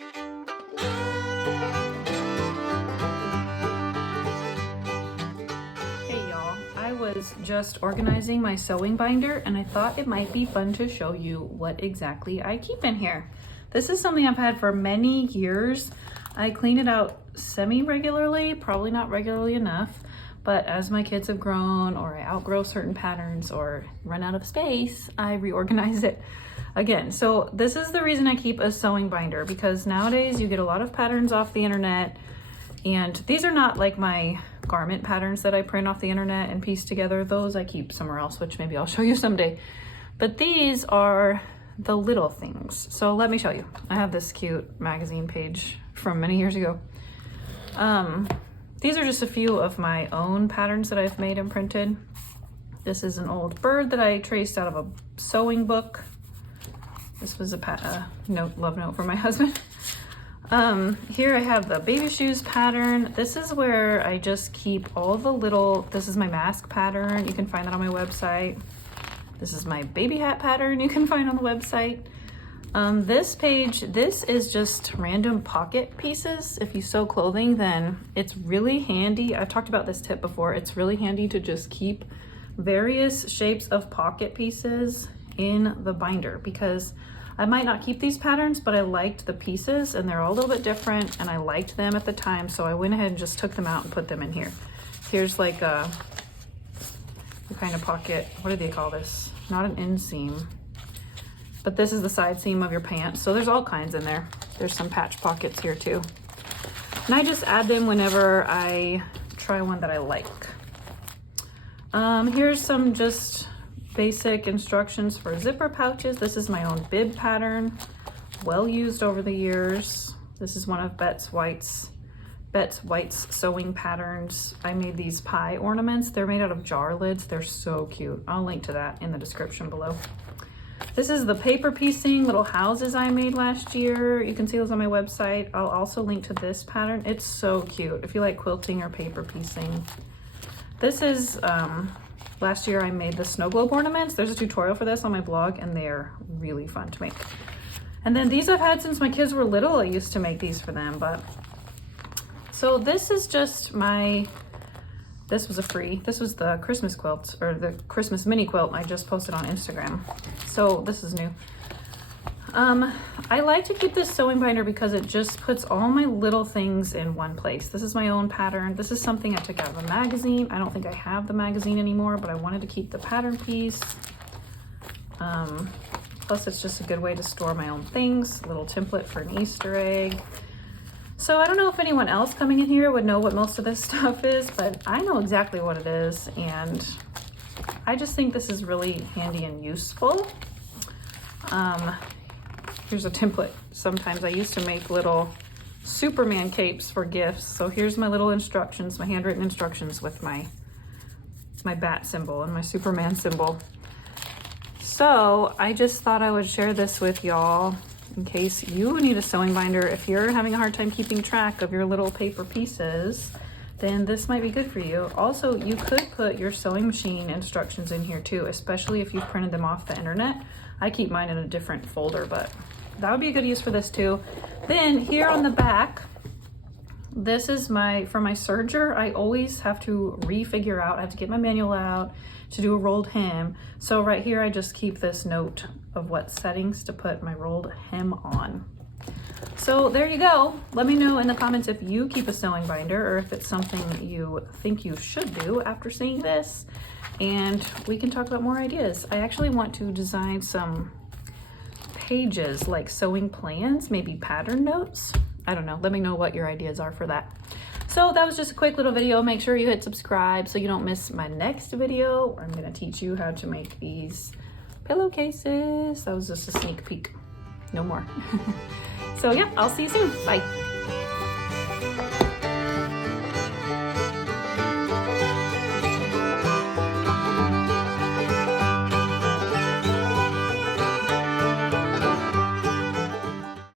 Hey y'all, I was just organizing my sewing binder and I thought it might be fun to show you what exactly I keep in here. This is something I've had for many years. I clean it out semi-regularly, probably not regularly enough, but as my kids have grown or I outgrow certain patterns or run out of space, I reorganize it again. So this is the reason I keep a sewing binder, because nowadays you get a lot of patterns off the internet, and these are not like my garment patterns that I print off the internet and piece together. Those I keep somewhere else, which maybe I'll show you someday. But these are the little things. So let me show you. I have this cute magazine page from many years ago. These are just a few of my own patterns that I've made and printed. This is an old bird that I traced out of a sewing book. This was a love note from my husband. Here I have the baby shoes pattern. This is where I just keep all the little, this is my mask pattern. You can find that on my website. This is my baby hat pattern you can find on the website. This page, this is just random pocket pieces. If you sew clothing, then it's really handy. I've talked about this tip before. It's really handy to just keep various shapes of pocket pieces in the binder, because I might not keep these patterns, but I liked the pieces and they're all a little bit different and I liked them at the time. So I went ahead and just took them out and put them in here. Here's like a kind of pocket. What do they call this? Not an inseam, but this is the side seam of your pants. So there's all kinds in there. There's some patch pockets here too. And I just add them whenever I try one that I like. Here's some just basic instructions for zipper pouches. This is my own bib pattern, well used over the years. This is one of Bet's White's sewing patterns. I made these pie ornaments. They're made out of jar lids. They're so cute. I'll link to that in the description below. This is the paper piecing little houses I made last year. You can see those on my website. I'll also link to this pattern. It's so cute if you like quilting or paper piecing. This is last year I made the snow globe ornaments. There's a tutorial for this on my blog and they're really fun to make. And then these I've had since my kids were little. I used to make these for them, but so this is just this was the Christmas quilt, or the Christmas mini quilt I just posted on Instagram. So this is new. I like to keep this sewing binder because it just puts all my little things in one place. This is my own pattern. This is something I took out of a magazine. I don't think I have the magazine anymore, but I wanted to keep the pattern piece. Plus it's just a good way to store my own things. A little template for an Easter egg. So I don't know if anyone else coming in here would know what most of this stuff is, but I know exactly what it is. And I just think this is really handy and useful. Here's a template. Sometimes I used to make little Superman capes for gifts. So here's my little instructions, my handwritten instructions with my bat symbol and my Superman symbol. So I just thought I would share this with y'all in case you need a sewing binder. If you're having a hard time keeping track of your little paper pieces, then this might be good for you. Also, you could put your sewing machine instructions in here too, especially if you've printed them off the internet. I keep mine in a different folder, but that would be a good use for this too. Then here on the back, this is for my serger. I always have to refigure out, I have to get my manual out to do a rolled hem. So right here, I just keep this note of what settings to put my rolled hem on. So there you go. Let me know in the comments if you keep a sewing binder or if it's something you think you should do after seeing this. And we can talk about more ideas. I actually want to design some pages like sewing plans, maybe pattern notes. I don't know. Let me know what your ideas are for that. So that was just a quick little video. Make sure you hit subscribe so you don't miss my next video where I'm going to teach you how to make these pillowcases. That was just a sneak peek. No more. So yeah, I'll see you soon. Bye.